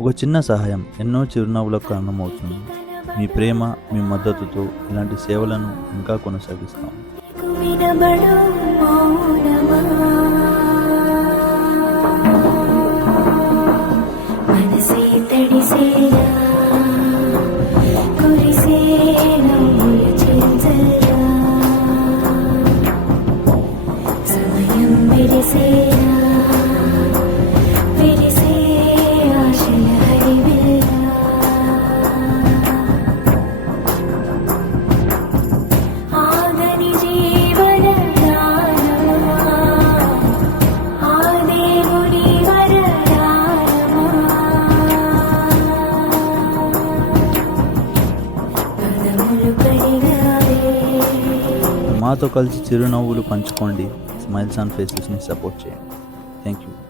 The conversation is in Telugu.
ఒక చిన్న సహాయం ఎన్నో చిరునవ్వులకు కారణమవుతుంది. మీ ప్రేమ, మీ మద్దతుతో ఇలాంటి సేవలను ఇంకా కొనసాగిస్తాం. మాతో కలిసి చిరునవ్వులు పంచుకోండి. స్మైల్స్ ఆన్ ఫేసెస్ని సపోర్ట్ చేయండి. Thank you.